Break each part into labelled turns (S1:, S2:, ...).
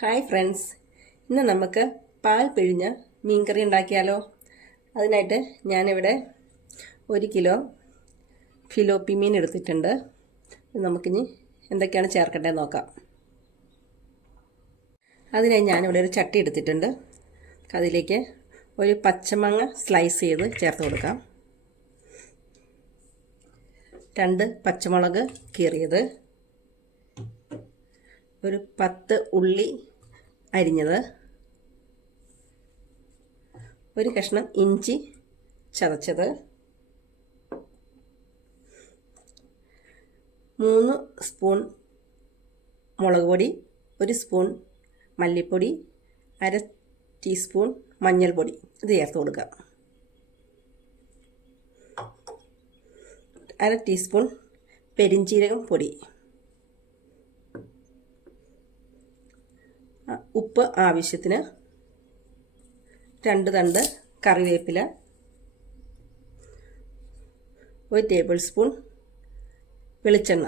S1: Hi friends. ഇന്ന് നമുക്ക് പാൽ പിഴിഞ്ഞ മീൻകറി ഉണ്ടാക്കിയാലോ? അതിനായിട്ട് ഞാനിവിടെ ഒരു കിലോ ഫിലോപ്പി മീൻ എടുത്തിട്ടുണ്ട്. നമുക്കിനി എന്തൊക്കെയാണ് ചേർക്കേണ്ടത് നോക്കാം. അതിനായി ഞാനിവിടെ ഒരു ചട്ടി എടുത്തിട്ടുണ്ട്. അതിലേക്ക് ഒരു പച്ചമങ്ങ സ്ലൈസ് ചെയ്ത് ചേർത്ത് കൊടുക്കാം. രണ്ട് പച്ചമുളക് കീറിയത്. ഒരു പത്ത് ഉള്ളി അരിഞ്ഞത് ഒരു കഷ്ണം ഇഞ്ചി ചതച്ചത് മൂന്ന് സ്പൂൺ മുളക് പൊടി ഒരു സ്പൂൺ മല്ലിപ്പൊടി അര ടീസ്പൂൺ മഞ്ഞൾപ്പൊടി. ഇത് ചേർത്ത് കൊടുക്കുക. അര ടീസ്പൂൺ പെരിഞ്ചീരകം പൊടി. ഉപ്പ് ആവശ്യത്തിന് രണ്ട് തണ്ട് കറിവേപ്പില ഒരു ടേബിൾ സ്പൂൺ വെളിച്ചെണ്ണ.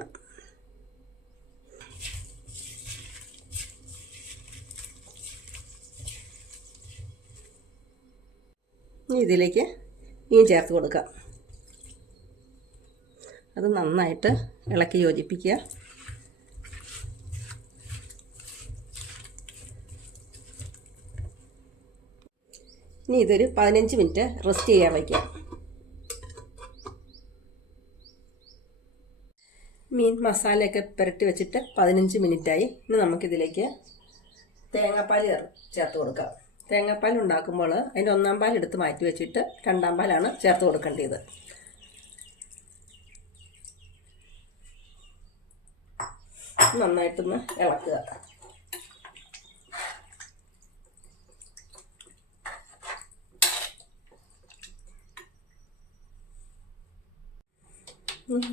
S1: ഇതിലേക്ക് മീൻ ചേർത്ത് കൊടുക്കാം. അത് നന്നായിട്ട് ഇളക്കി യോജിപ്പിക്കുക. ഇനി ഇതൊരു പതിനഞ്ച് മിനിറ്റ് റെസ്റ്റ് ചെയ്യാൻ വയ്ക്കാം. മീൻ മസാലയൊക്കെ പുരട്ടി വെച്ചിട്ട് പതിനഞ്ച് മിനിറ്റായി. ഇനി നമുക്കിതിലേക്ക് തേങ്ങാപ്പാൽ ചേർത്ത് കൊടുക്കാം. തേങ്ങാപ്പാൽ ഉണ്ടാക്കുമ്പോൾ അതിന്റെ ഒന്നാം പാൽ എടുത്ത് മാറ്റി വെച്ചിട്ട് രണ്ടാം പാലാണ് ചേർത്ത് കൊടുക്കേണ്ടത്. നന്നായിട്ടൊന്ന് ഇളക്കുക.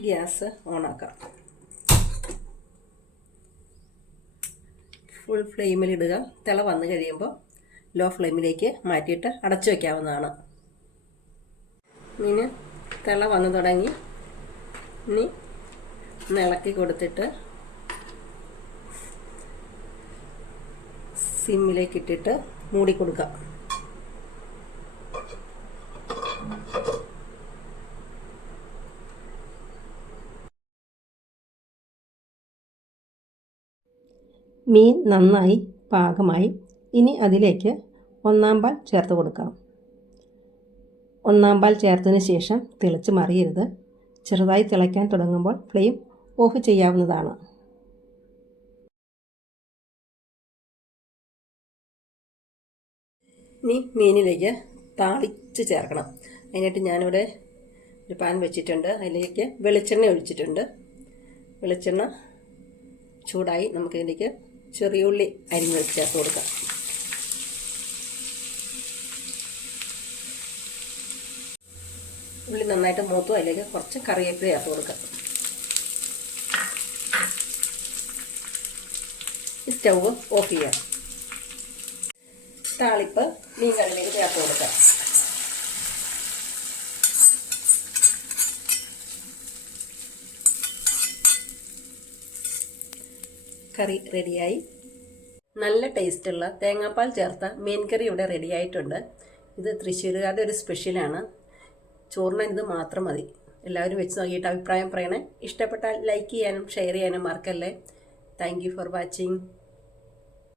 S1: ഗ്യാസ് ഓണാക്കാം. ഫുൾ ഫ്ലെയിമിലിടുക തിള വന്നു കഴിയുമ്പോൾ ലോ ഫ്ലെയിമിലേക്ക് മാറ്റിയിട്ട് അടച്ചു വയ്ക്കാവുന്നതാണ് ഇനി തിള വന്നു തുടങ്ങി ഇനി ഇളക്കി കൊടുത്തിട്ട് സിമ്മിലേക്ക് ഇട്ടിട്ട് മൂടി മീൻ നന്നായി പാകമായി. ഇനി അതിലേക്ക് ഒന്നാം പാൽ ചേർത്ത് കൊടുക്കാം. ഒന്നാം പാൽ ചേർത്തതിന് ശേഷം തിളച്ച് മറിയരുത്. ചെറുതായി തിളയ്ക്കാൻ തുടങ്ങുമ്പോൾ ഫ്ലെയിം ഓഫ് ചെയ്യാവുന്നതാണ്. ഇനി മീനിലേക്ക് താളിച്ച് ചേർക്കണം. അതിനായിട്ട് ഞാനിവിടെ ഒരു പാൻ വെച്ചിട്ടുണ്ട്. അതിലേക്ക് വെളിച്ചെണ്ണ ഒഴിച്ചിട്ടുണ്ട്. വെളിച്ചെണ്ണ ചൂടായി നമുക്കിതിലേക്ക് ചെറിയ ഉള്ളി അരിഞ്ഞ് ചേർത്ത് കൊടുക്കാം. ഉള്ളി നന്നായിട്ട് മൂത്തു അല്ലെങ്കിൽ കുറച്ച് കറിവേപ്പില ചേർത്ത് കൊടുക്കാം. സ്റ്റൗവ് ഓഫ് ചെയ്യാം. താളിപ്പ് മീൻ കറിയിലേക്ക് ചേർത്ത് കൊടുക്കാം. കറി റെഡിയായി. നല്ല ടേസ്റ്റുള്ള തേങ്ങാപ്പാൽ ചേർത്ത മീൻ കറി ഇവിടെ റെഡിയായിട്ടുണ്ട്. ഇത് തൃശ്ശൂരുകാരുടെ ഒരു സ്പെഷ്യലാണ്. ചോറിന് ഇത് മാത്രം മതി. എല്ലാവരും വെച്ച് നോക്കിയിട്ട് അഭിപ്രായം പറയണേ. ഇഷ്ടപ്പെട്ടാൽ ലൈക്ക് ചെയ്യാനും ഷെയർ ചെയ്യാനും മറക്കല്ലേ. Thank for watching.